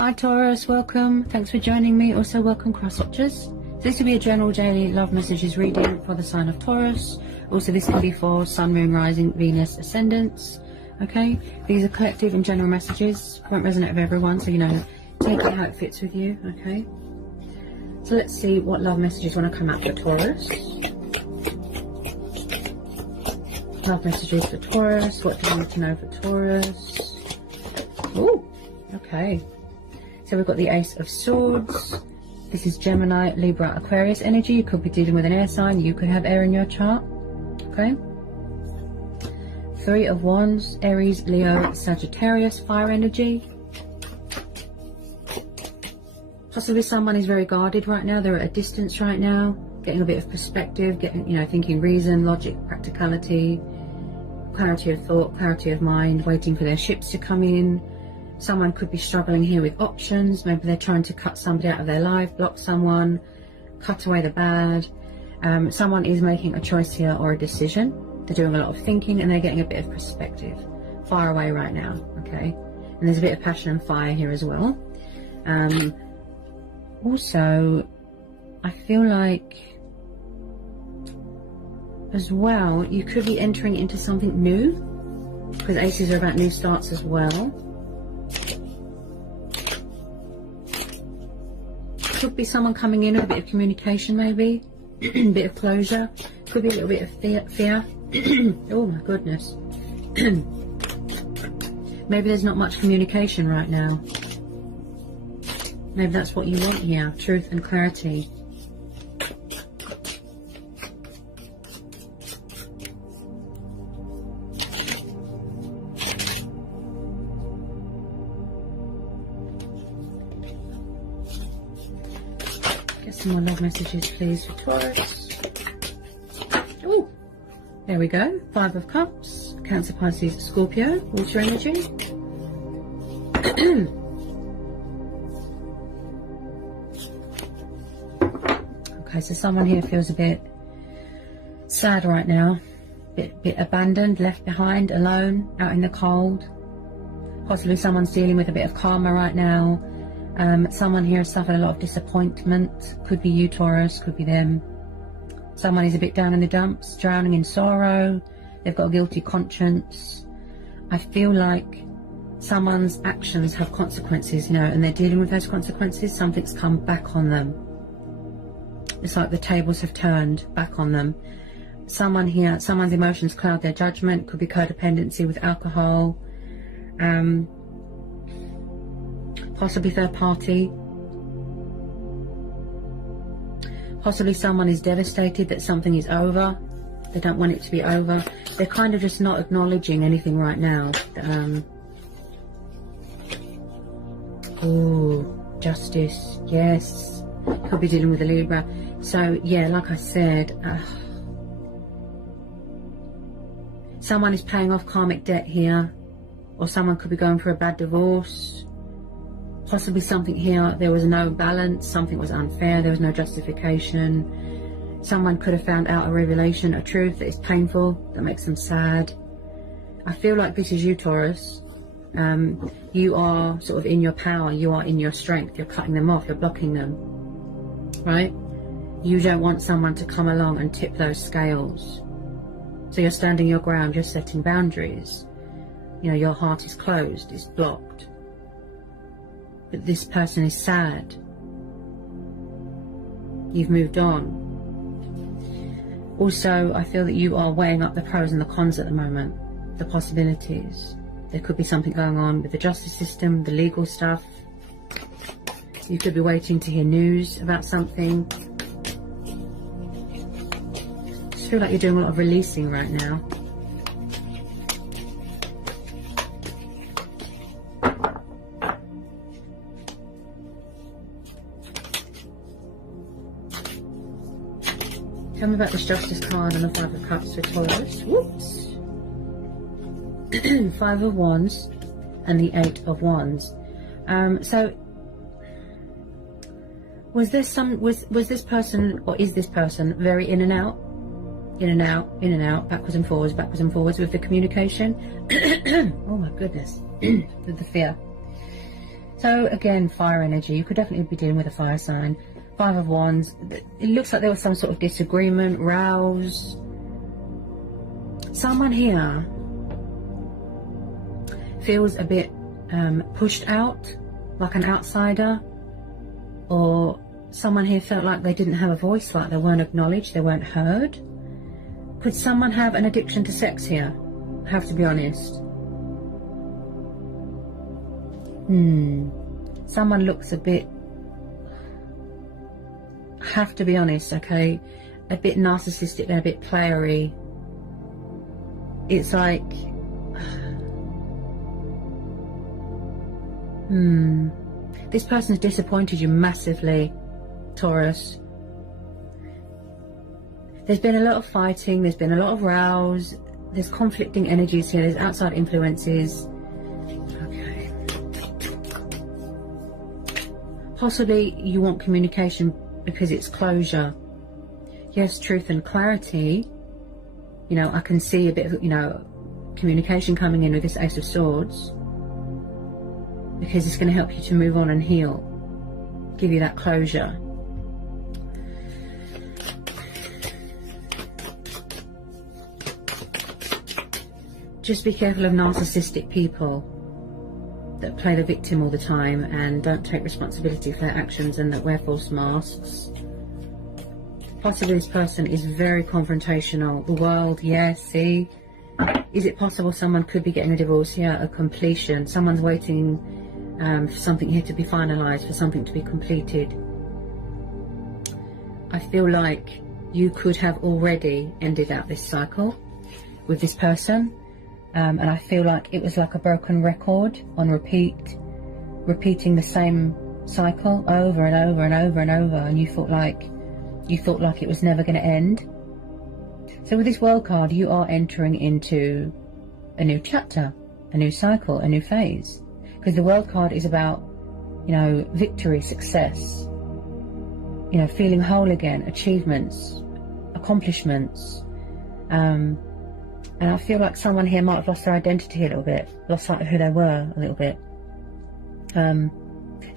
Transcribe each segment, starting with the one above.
Hi Taurus, welcome. Thanks for joining me. Also welcome cross watchers. So this will be a general daily love messages reading for the sign of Taurus. Also this can be for Sun, Moon, Rising, Venus, Ascendants. Okay, these are collective and general messages. Won't resonate with everyone, so take it how it fits with you. Okay, so let's see what love messages want to come out for Taurus. Love messages for Taurus. What do you need to know for Taurus? Oh, okay. So we've got the Ace of Swords. This is Gemini, Libra, Aquarius energy. You could be dealing with an air sign. You could have air in your chart. Okay. Three of Wands, Aries, Leo, Sagittarius, fire energy. Possibly someone is very guarded right now. They're at a distance right now, getting a bit of perspective, thinking reason, logic, practicality, clarity of thought, clarity of mind, waiting for their ships to come in. Someone could be struggling here with options. Maybe they're trying to cut somebody out of their life, block someone, cut away the bad. Someone is making a choice here or a decision. They're doing a lot of thinking and they're getting a bit of perspective. Far away right now, okay? And there's a bit of passion and fire here as well. Also, I feel like as well, you could be entering into something new, because aces are about new starts as well. Could be someone coming in with a bit of communication, maybe a bit of closure. Could be a little bit of fear. Oh my goodness. Maybe there's not much communication right now. Maybe that's what you want here, truth and clarity. Get some more love messages, please, for Taurus. Oh, there we go. Five of Cups, Cancer, Pisces, Scorpio, water energy. Okay, so someone here feels a bit sad right now, bit abandoned, left behind, alone, out in the cold. Possibly someone's dealing with a bit of karma right now. Someone here has suffered a lot of disappointment. Could be you, Taurus, could be them. Someone is a bit down in the dumps, drowning in sorrow. They've got a guilty conscience. I feel like someone's actions have consequences, and they're dealing with those consequences. Something's come back on them. It's like the tables have turned back on them. Someone here, someone's emotions cloud their judgment. Could be codependency with alcohol. Possibly third party. Possibly someone is devastated that something is over. They don't want it to be over. They're kind of just not acknowledging anything right now. Oh, justice. Yes. Could be dealing with a Libra. So, yeah, like I said, someone is paying off karmic debt here. Or someone could be going for a bad divorce. Possibly something here, there was no balance, something was unfair, there was no justification. Someone could have found out a revelation, a truth that is painful, that makes them sad. I feel like this is you, Taurus. You are sort of in your power, you are in your strength, you're cutting them off, you're blocking them, right? You don't want someone to come along and tip those scales. So you're standing your ground, you're setting boundaries. Your heart is closed, it's blocked. But this person is sad. You've moved on. Also, I feel that you are weighing up the pros and the cons at the moment, the possibilities. There could be something going on with the justice system, the legal stuff. You could be waiting to hear news about something. I just feel like you're doing a lot of releasing right now. Tell me about this Justice card and the Five of Cups for Taurus. Whoops. Five of Wands and the Eight of Wands. So was this person, or is this person very in and out, backwards and forwards with the communication? Oh my goodness. With the fear. So again, fire energy. You could definitely be dealing with a fire sign. 5 of Wands. It looks like there was some sort of disagreement, rows. Someone here feels a bit pushed out, like an outsider, or someone here felt like they didn't have a voice, like they weren't acknowledged, they weren't heard. Could someone have an addiction to sex here? I have to be honest. Someone looks a bit, I have to be honest, okay, a bit narcissistic, they're a bit playery. It's like, this person's disappointed you massively, Taurus. There's been a lot of fighting, there's been a lot of rows, there's conflicting energies here, there's outside influences. Okay. Possibly you want communication because it's closure. Yes, truth and clarity. You know, I can see a bit of, you know, communication coming in with this Ace of Swords, because it's going to help you to move on and heal, give you that closure. Just be careful of narcissistic people that play the victim all the time and don't take responsibility for their actions and that wear false masks. Possibly this person is very confrontational. The world, yes, see? Is it possible someone could be getting a divorce here, a completion? Someone's waiting for something here to be finalised, for something to be completed. I feel like you could have already ended out this cycle with this person. And I feel like it was like a broken record on repeat, repeating the same cycle over and over and over and over, and you thought like it was never going to end. So with this World card, you are entering into a new chapter, a new cycle, a new phase, because the World card is about, you know, victory, success, you know, feeling whole again, achievements, accomplishments. And I feel like someone here might have lost their identity a little bit, lost sight of who they were a little bit.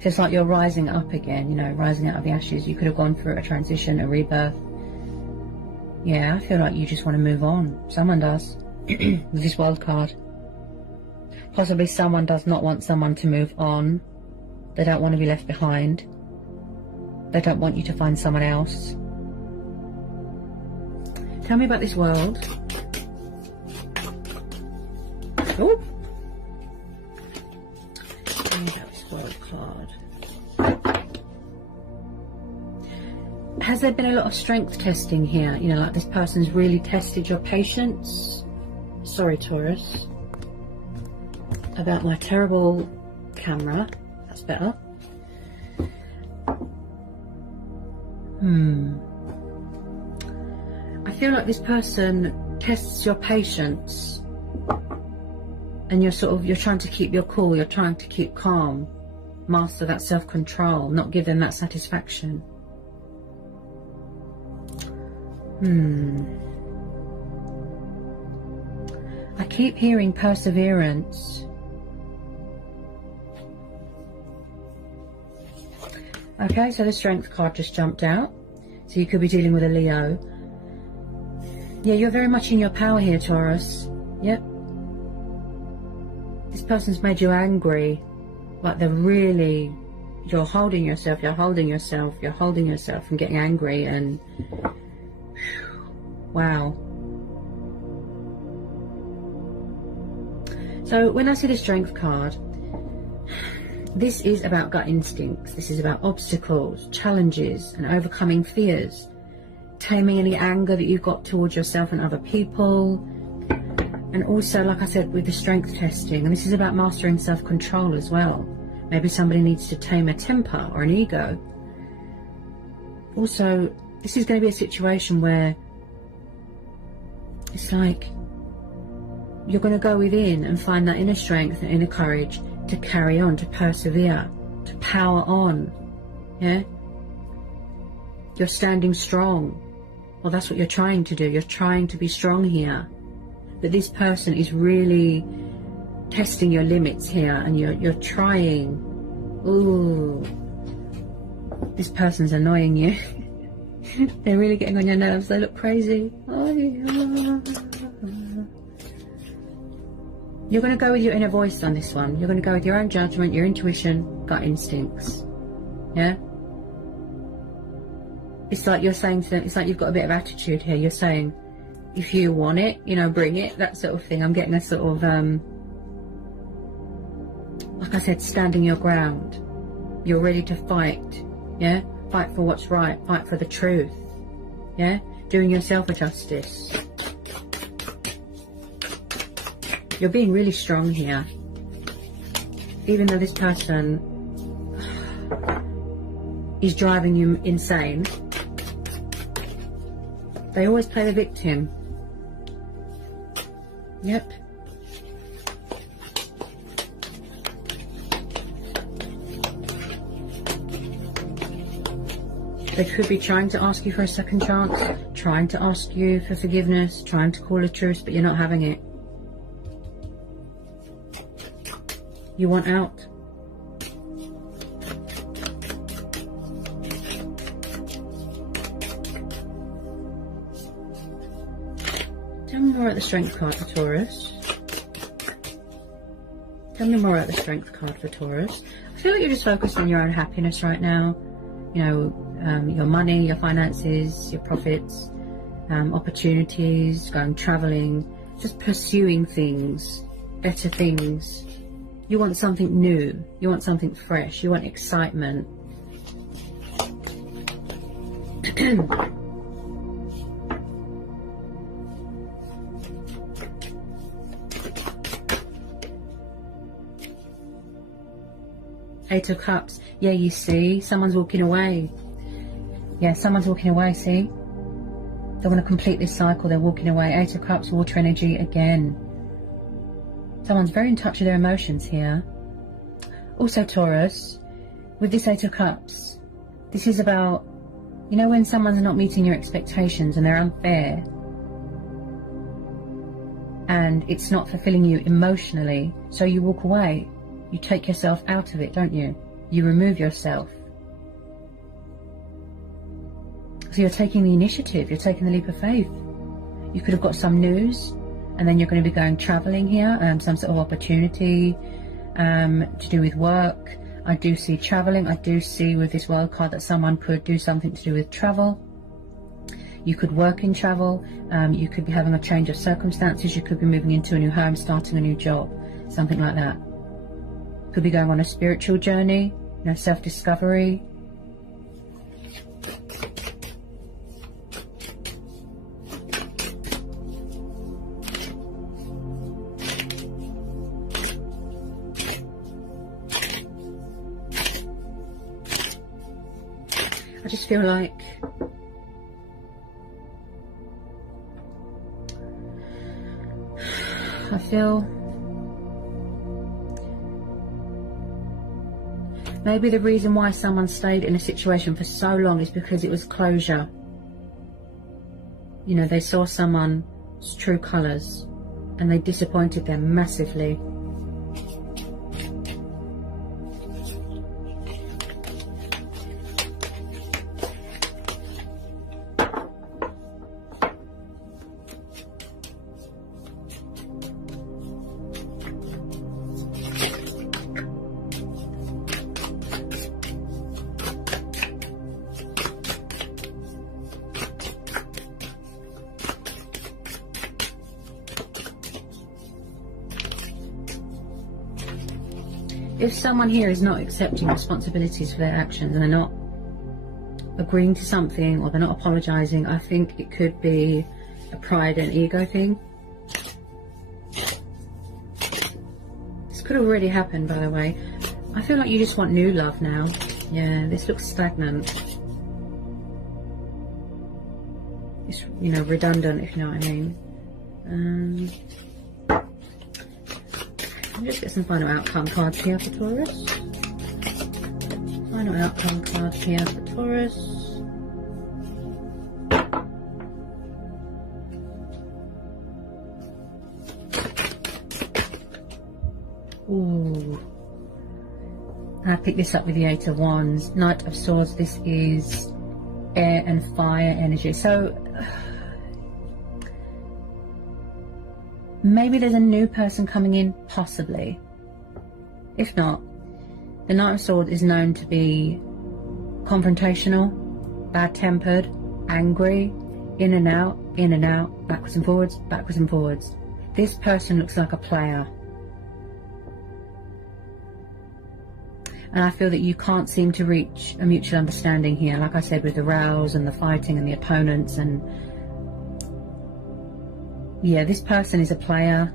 Just like you're rising up again, you know, rising out of the ashes. You could have gone through a transition, a rebirth. Yeah, I feel like you just want to move on. Someone does, with this World card. Possibly someone does not want someone to move on. They don't want to be left behind. They don't want you to find someone else. Tell me about this World. Oh, this World card. Has there been a lot of strength testing here? You know, like this person's really tested your patience. Sorry, Taurus, about my terrible camera. That's better. I feel like this person tests your patience. And you're trying to keep your cool, you're trying to keep calm, master that self-control, not give them that satisfaction. I keep hearing perseverance. Okay, so the Strength card just jumped out. So you could be dealing with a Leo. Yeah, you're very much in your power here, Taurus. Yep. This person's made you angry, like you're holding yourself from getting angry, and wow. So when I see the Strength card, this is about gut instincts, this is about obstacles, challenges, and overcoming fears, taming any anger that you've got towards yourself and other people. And also, like I said, with the strength testing, and this is about mastering self-control as well. Maybe somebody needs to tame a temper or an ego. Also, this is going to be a situation where it's like you're going to go within and find that inner strength and inner courage to carry on, to persevere, to power on. Yeah? You're standing strong. Well, that's what you're trying to do. You're trying to be strong here. But this person is really testing your limits here, and you're trying Ooh. This person's annoying you. They're really getting on your nerves. They look crazy. Oh, yeah. You're going to go with your inner voice on this one. You're going to go with your own judgment, your intuition, gut instincts. Yeah? It's like you're saying to them, it's like you've got a bit of attitude here. You're saying, if you want it, you know, bring it, that sort of thing. I'm getting a sort of, like I said, standing your ground. You're ready to fight. Yeah? Fight for what's right. Fight for the truth. Yeah? Doing yourself a justice. You're being really strong here. Even though this person is driving you insane, they always play the victim. Yep. They could be trying to ask you for a second chance, trying to ask you for forgiveness, trying to call a truce, but you're not having it. You want out. Tell me more about the Strength card for Taurus. Tell me more about the Strength card for Taurus. I feel like you're just focused on your own happiness right now. You know, your money, your finances, your profits, opportunities, going traveling, just pursuing things, better things. You want something new. You want something fresh. You want excitement. Eight of Cups. Yeah, you see, someone's walking away. Yeah, someone's walking away, see? They want to complete this cycle. They're walking away. Eight of Cups, water energy again. Someone's very in touch with their emotions here. Also, Taurus, with this Eight of Cups, this is about, you know, when someone's not meeting your expectations and they're unfair and it's not fulfilling you emotionally, so you walk away. You take yourself out of it, don't you? You remove yourself. So you're taking the initiative, you're taking the leap of faith. You could have got some news, and then you're going to be going traveling here, some sort of opportunity to do with work. I do see traveling. I do see with this wild card that someone could do something to do with travel. You could work in travel. You could be having a change of circumstances. You could be moving into a new home, starting a new job, something like that. Could be going on a spiritual journey, you know, self-discovery. I just feel like maybe the reason why someone stayed in a situation for so long is because it was closure. You know, they saw someone's true colours and they disappointed them massively. If someone here is not accepting responsibilities for their actions and they're not agreeing to something or they're not apologising, I think it could be a pride and ego thing. This could have already happened, by the way. I feel like you just want new love now. Yeah, this looks stagnant. It's, you know, redundant, if you know what I mean. I'll just get some final outcome cards here for Taurus. Final outcome card here for Taurus. Ooh. I picked this up with the Eight of Wands, Knight of Swords. This is air and fire energy. So maybe there's a new person coming in, possibly. If not, the Knight of Swords is known to be confrontational, bad-tempered, angry, in and out, backwards and forwards, backwards and forwards. This person looks like a player. And I feel that you can't seem to reach a mutual understanding here, like I said, with the rows and the fighting and the opponents. And yeah, this person is a player.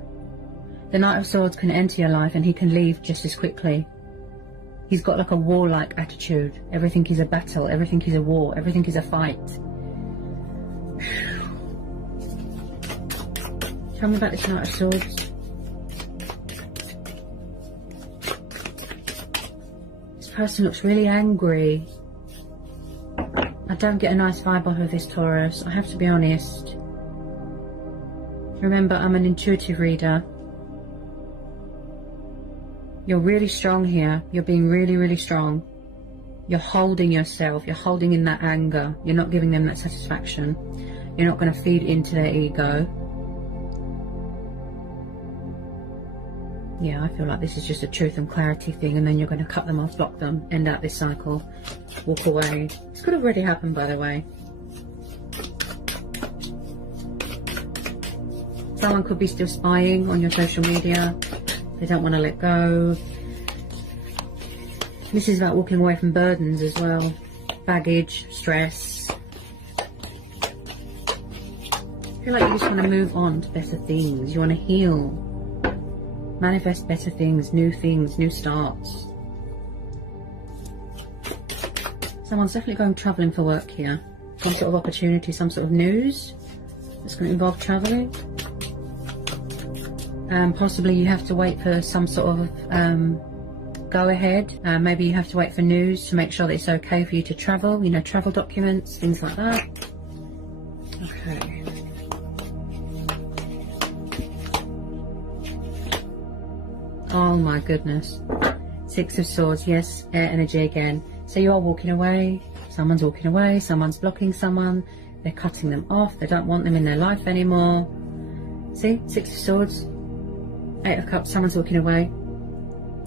The Knight of Swords can enter your life and he can leave just as quickly. He's got like a warlike attitude. Everything is a battle, everything is a war, everything is a fight. Tell me about this Knight of Swords. Person looks really angry. I don't get a nice vibe off of this, Taurus. I have to be honest. Remember, I'm an intuitive reader. You're really strong here. You're being really, really strong. You're holding yourself. You're holding in that anger. You're not giving them that satisfaction. You're not going to feed into their ego. Yeah, I feel like this is just a truth and clarity thing, and then you're going to cut them off, block them, end out this cycle, walk away. This could have already happened, by the way. Someone could be still spying on your social media. They don't want to let go. This is about walking away from burdens as well. Baggage, stress. I feel like you just want to move on to better things. You want to heal. Manifest better things, new starts. Someone's definitely going travelling for work here. Some sort of opportunity, some sort of news that's going to involve travelling. Possibly you have to wait for some sort of go ahead. Maybe you have to wait for news to make sure that it's okay for you to travel. You know, travel documents, things like that. Okay. Oh my goodness. Six of Swords, yes, air energy again. So you are walking away, someone's walking away, someone's blocking someone, they're cutting them off, they don't want them in their life anymore. See, Six of Swords, Eight of Cups, someone's walking away,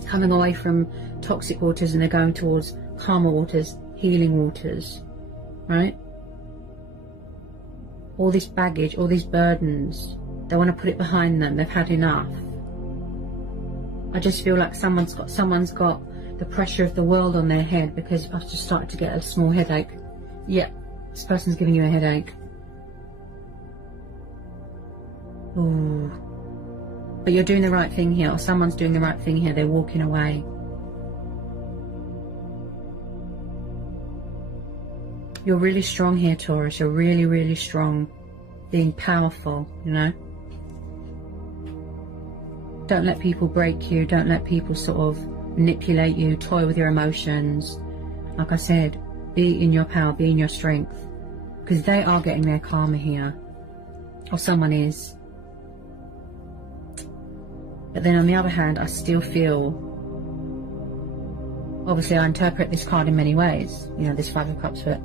coming away from toxic waters, and they're going towards calmer waters, healing waters, right? All this baggage, all these burdens, they want to put it behind them, they've had enough. I just feel like someone's got the pressure of the world on their head, because I've just started to get a small headache. Yeah, this person's giving you a headache. Ooh. But you're doing the right thing here, or someone's doing the right thing here. They're walking away. You're really strong here, Taurus. You're really, really strong. Being powerful, you know. Don't let people break you. Don't let people sort of manipulate you, toy with your emotions. Like I said, be in your power, be in your strength. Because they are getting their karma here. Or someone is. But then on the other hand, I still feel... Obviously, I interpret this card in many ways. You know, this Five of Cups, but...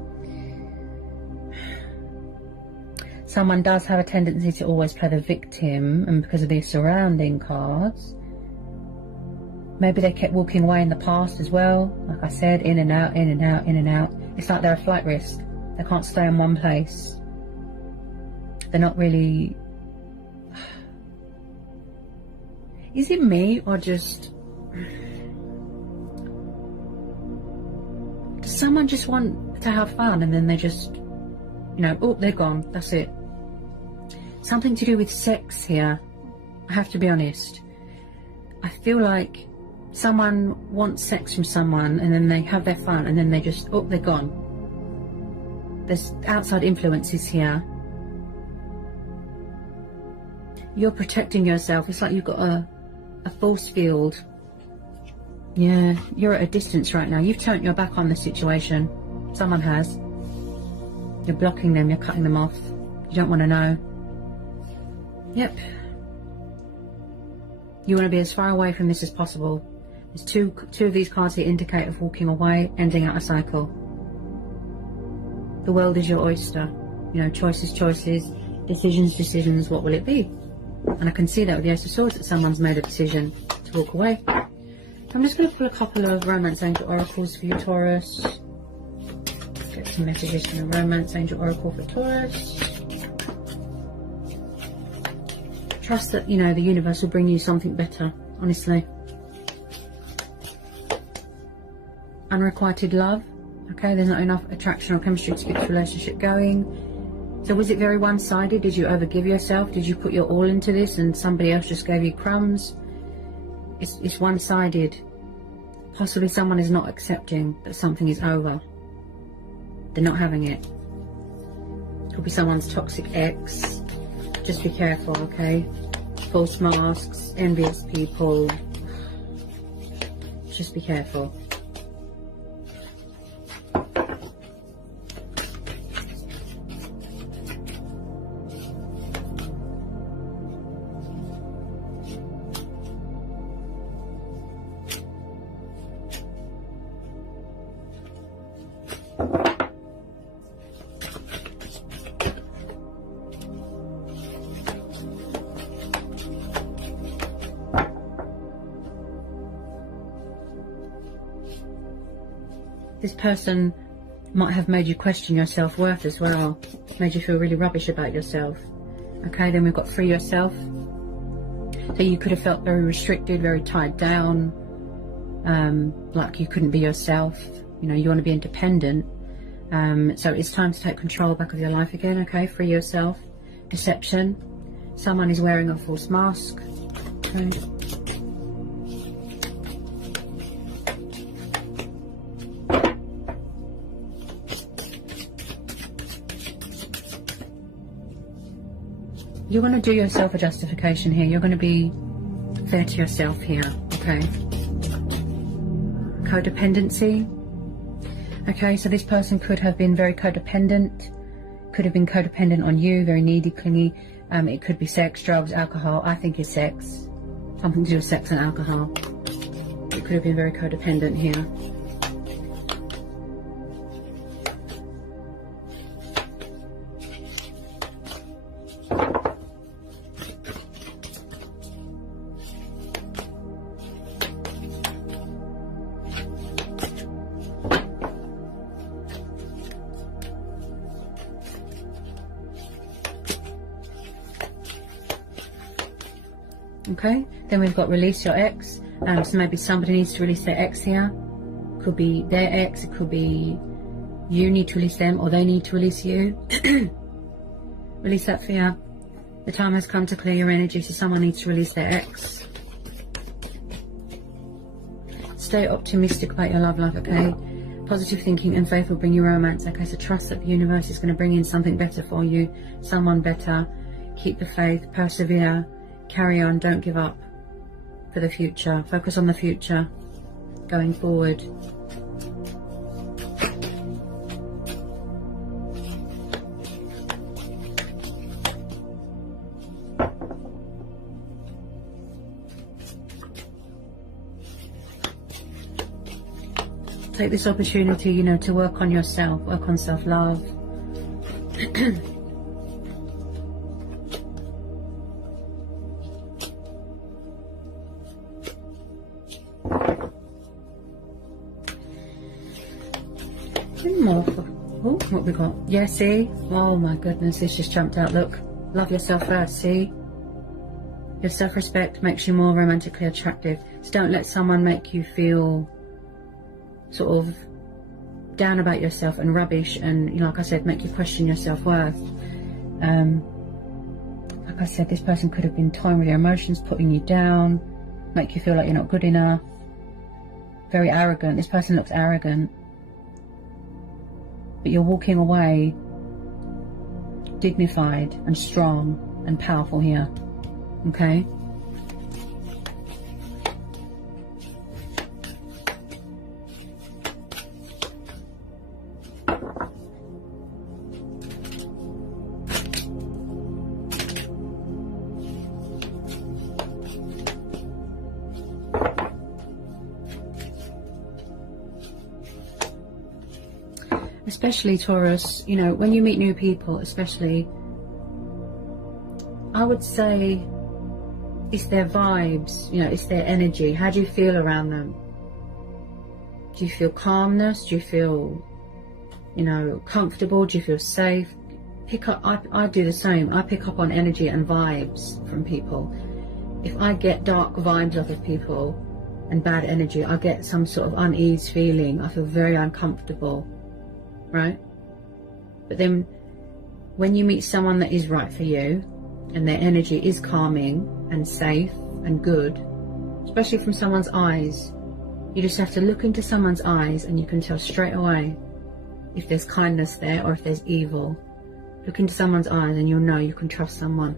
Someone does have a tendency to always play the victim, and because of these surrounding cards, maybe they kept walking away in the past as well. Like I said, in and out, in and out, in and out. It's like they're a flight risk. They can't stay in one place. They're not really... Is it me, or just... Does someone just want to have fun, and then they just... You know, oh, they're gone. That's it. Something to do with sex here. I have to be honest. I feel like someone wants sex from someone, and then they have their fun, and then they just, oh, they're gone. There's outside influences here. You're protecting yourself. It's like you've got a force field. Yeah, you're at a distance right now. You've turned your back on the situation. Someone has. You're blocking them, you're cutting them off. You don't want to know. Yep. You want to be as far away from this as possible. There's two of these cards here indicate of walking away, ending out a cycle. The world is your oyster. You know, choices, decisions, what will it be? And I can see that with the Ace of Swords, that someone's made a decision to walk away. I'm just going to pull a couple of Romance Angel Oracles for you, Taurus. Get some messages from the Romance Angel Oracle for Taurus. Trust that, you know, the universe will bring you something better, honestly. Unrequited love. Okay, there's not enough attraction or chemistry to keep this relationship going. So was it very one-sided? Did you overgive yourself? Did you put your all into this and somebody else just gave you crumbs? It's one-sided. Possibly someone is not accepting that something is over. They're not having it. Could be someone's toxic ex. Just be careful, okay? False masks, envious people. Just be careful. This person might have made you question your self-worth as well, made you feel really rubbish about yourself. Okay, then we've got free yourself. So you could have felt very restricted, very tied down, like you couldn't be yourself. You know, you want to be independent. So it's time to take control back of your life again, okay? Free yourself. Deception. Someone is wearing a false mask. Okay. You're going to do yourself a justification here. You're going to be fair to yourself here, okay? Codependency. Okay, so this person could have been very codependent, could have been codependent on you, very needy, clingy. It could be sex, drugs, alcohol. I think it's sex. Something to do with sex and alcohol. It could have been very codependent here. Okay, then we've got release your ex. So maybe somebody needs to release their ex here. Could be their ex, it could be you need to release them, or they need to release you. Release that fear. The time has come to clear your energy, so someone needs to release their ex. Stay optimistic about your love life, okay? Positive thinking and faith will bring you romance, okay? So trust that the universe is going to bring in something better for you, someone better. Keep the faith, persevere. Carry on, don't give up for the future. Focus on the future going forward. Take this opportunity, you know, to work on yourself, work on self-love. Oh, what we got? Yeah, see? Oh my goodness, this just jumped out. Look, love yourself first, see? Your self-respect makes you more romantically attractive. So don't let someone make you feel sort of down about yourself and rubbish and, you know, like I said, make you question your self-worth. Like I said, this person could have been toying with your emotions, putting you down, make you feel like you're not good enough. Very arrogant. This person looks arrogant. But you're walking away dignified and strong and powerful here, okay? especially Taurus, you know, when you meet new people, especially, I would say it's their vibes, you know, it's their energy. How do you feel around them? Do you feel calmness? Do you feel, you know, comfortable? Do you feel safe? Pick up, I do the same. I pick up on energy and vibes from people. If I get dark vibes off of people and bad energy, I get some sort of unease feeling. I feel very uncomfortable, right? But then when you meet someone that is right for you and their energy is calming and safe and good, especially from someone's eyes, you just have to look into someone's eyes and you can tell straight away if there's kindness there or if there's evil. Look into someone's eyes and you'll know you can trust someone.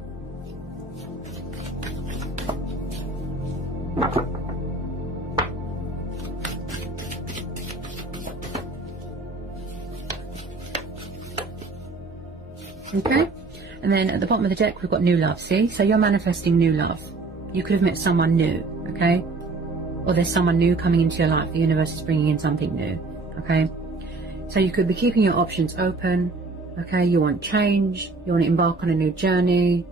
Okay, and then at the bottom of the deck we've got new love. See, so you're manifesting new love. You could have met someone new, okay, or there's someone new coming into your life. The universe is bringing in something new, okay. So you could be keeping your options open, okay. You want change, you want to embark on a new journey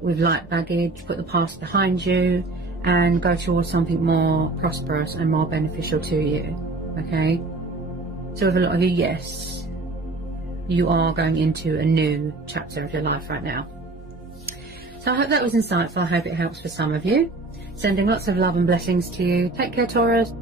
with light baggage, put the past behind you and go towards something more prosperous and more beneficial to you, okay. So with a lot of you, yes, you are going into a new chapter of your life right now. So I hope that was insightful. I hope it helps for some of you. Sending lots of love and blessings to you. Take care, Taurus.